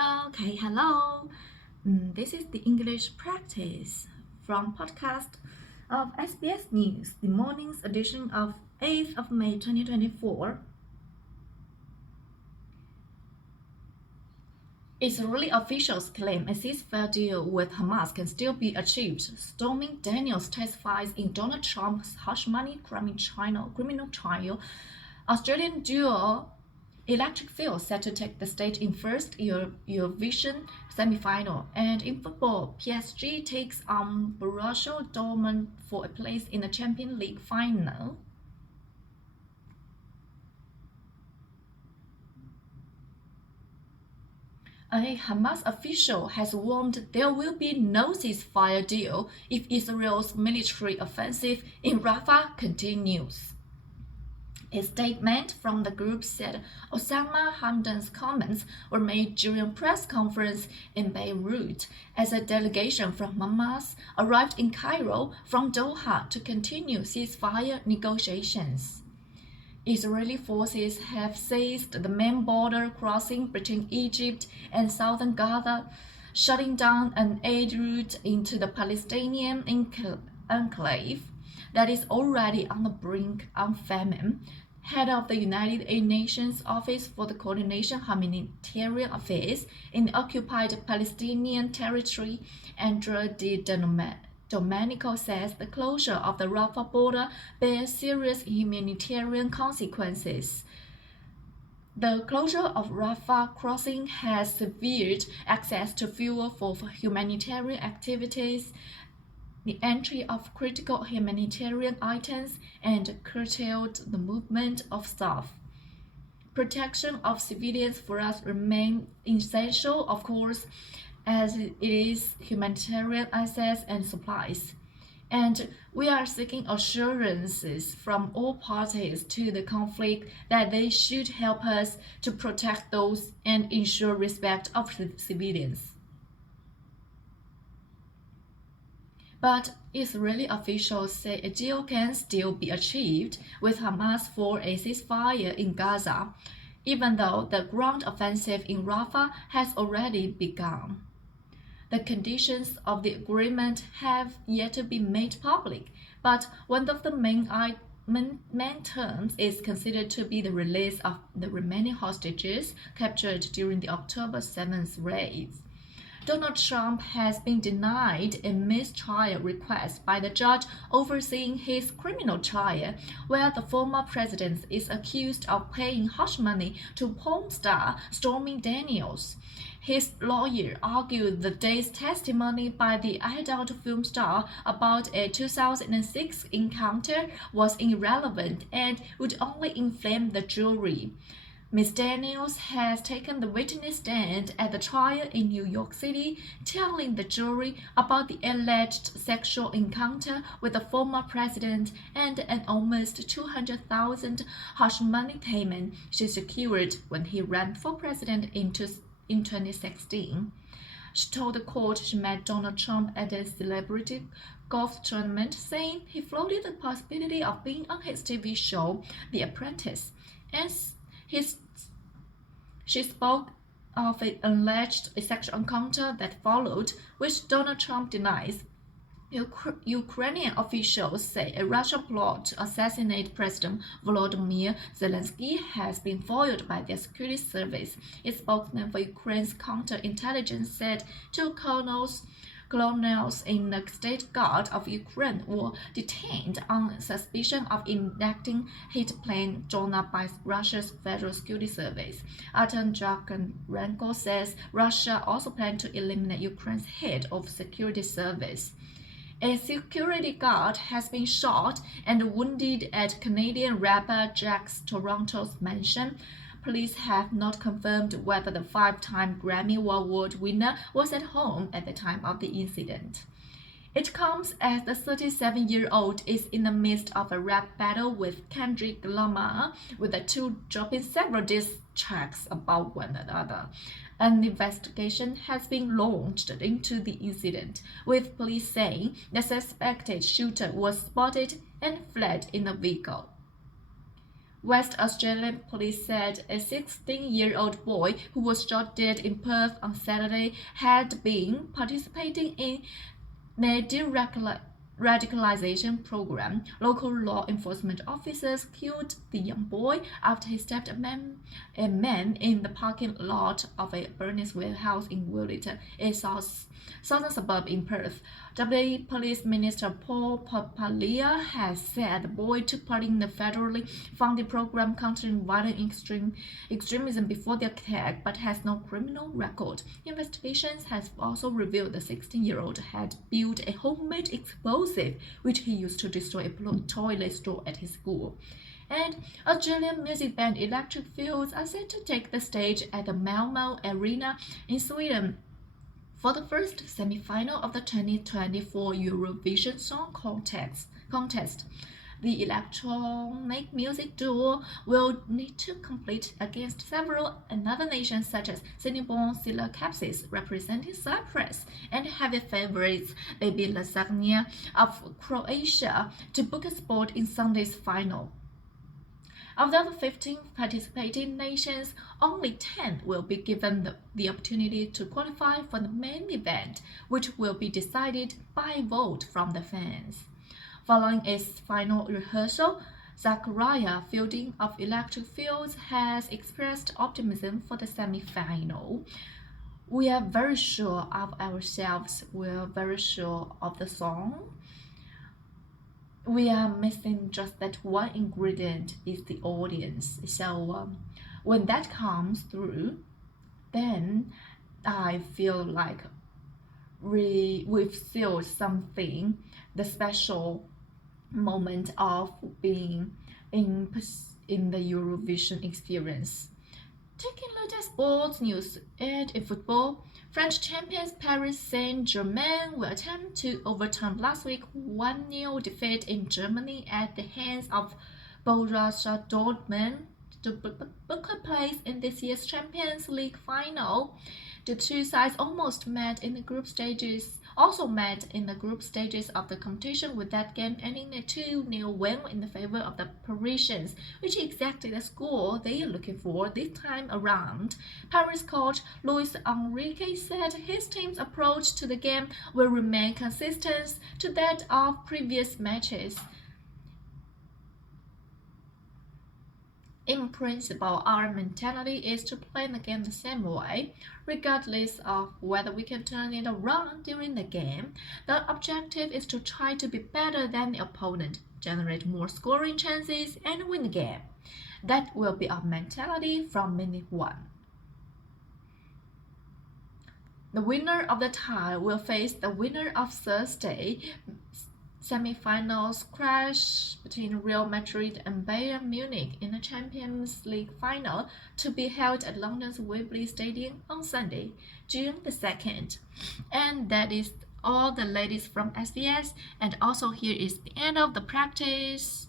Okay, hello. This is the English practice from podcast of SBS News, the morning's edition of 8th of May 2024. Israeli officials claim a ceasefire deal with Hamas can still be achieved. Stormy Daniels testifies in Donald Trump's hush money criminal trial. Australian duo Electric Field set to take the stage in first Eurovision semi-final, and in football, PSG takes on Borussia Dortmund for a place in the Champions League final. A Hamas official has warned there will be no ceasefire deal if Israel's military offensive in Rafah continues. A statement from the group said Osama Hamdan's comments were made during a press conference in Beirut as a delegation from Hamas arrived in Cairo from Doha to continue ceasefire negotiations. Israeli forces have seized the main border crossing between Egypt and southern Gaza, shutting down an aid route into the Palestinian enclave that is already on the brink of famine. Head of the United Nations Office for the Coordination of Humanitarian Affairs in the occupied Palestinian territory, Andrea Di Domenico says the closure of the Rafah border bears serious humanitarian consequences. The closure of Rafah crossing has severed access to fuel for humanitarian activities, the entry of critical humanitarian items, and curtailed the movement of staff. Protection of civilians for us remains essential, of course, as it is humanitarian access and supplies. And we are seeking assurances from all parties to the conflict that they should help us to protect those and ensure respect of civilians. But Israeli officials say a deal can still be achieved with Hamas for a ceasefire in Gaza, even though the ground offensive in Rafah has already begun. The conditions of the agreement have yet to be made public, but one of the main terms is considered to be the release of the remaining hostages captured during the October 7th raids. Donald Trump has been denied a mistrial request by the judge overseeing his criminal trial, where the former president is accused of paying hush money to porn star Stormy Daniels. His lawyer argued the day's testimony by the adult film star about a 2006 encounter was irrelevant and would only inflame the jury. Ms. Daniels has taken the witness stand at the trial in New York City, telling the jury about the alleged sexual encounter with the former president and an almost $200,000 hush money payment she secured when he ran for president in 2016. She told the court she met Donald Trump at a celebrity golf tournament, saying he floated the possibility of being on his TV show, The Apprentice, and she spoke of an alleged sexual encounter that followed, which Donald Trump denies. Ukrainian officials say a Russian plot to assassinate President Volodymyr Zelensky has been foiled by their security service. A spokesman for Ukraine's counterintelligence said two colonels in the State Guard of Ukraine were detained on suspicion of enacting hate plan drawn up by Russia's Federal Security Service. Artem Jakurenko says Russia also planned to eliminate Ukraine's head of security service. A security guard has been shot and wounded at Canadian rapper Jack Toronto's mansion. Police have not confirmed whether the five-time Grammy Award winner was at home at the time of the incident. It comes as the 37-year-old is in the midst of a rap battle with Kendrick Lamar, with the two dropping several diss tracks about one another. An investigation has been launched into the incident, with police saying the suspected shooter was spotted and fled in a vehicle. West Australian police said a 16-year-old boy who was shot dead in Perth on Saturday had been participating in a de-radicalization program. Local law enforcement officers killed the young boy after he stabbed a man in the parking lot of a Burnies warehouse in Wellington, a southern suburb in Perth. Deputy Police Minister Paul Papalia has said the boy took part in the federally funded program countering violent extremism before the attack, but has no criminal record. Investigations have also revealed the 16-year-old had built a homemade explosive which he used to destroy a toilet store at his school. And Australian music band Electric Fields are set to take the stage at the Malmö Arena in Sweden for the first semi-final of the 2024 Eurovision Song Contest. The electronic music duo will need to compete against several other nations such as Cinnabon Silacapsis representing Cyprus and heavy favorites Baby Lasagna of Croatia to book a spot in Sunday's final. Of the other 15 participating nations, only 10 will be given the opportunity to qualify for the main event, which will be decided by vote from the fans. Following its final rehearsal, Zachariah Fielding of Electric Fields has expressed optimism for the semi-final. We are very sure of ourselves. We are very sure of the song. We are missing just that one ingredient, is the audience. So when that comes through, then I feel like we've felt something, the special moment of being in the Eurovision experience. Taking a look at sports news, and in football, French champions Paris Saint-Germain will attempt to overturn last week's 1-0 defeat in Germany at the hands of Borussia Dortmund to book a place in this year's Champions League final. The two sides also met in the group stages of the competition, with that game ending a 2-0 win in the favor of the Parisians, which is exactly the score they are looking for this time around. Paris coach Luis Enrique said his team's approach to the game will remain consistent to that of previous matches. In principle, our mentality is to play the game the same way, regardless of whether we can turn it around during the game. The objective is to try to be better than the opponent, generate more scoring chances, and win the game. That will be our mentality from minute one. The winner of the tie will face the winner of Thursday semi-finals clash between Real Madrid and Bayern Munich in the Champions League final to be held at London's Wembley Stadium on Sunday, June the 2nd. And that is all the latest from SBS, and also here is the end of the practice.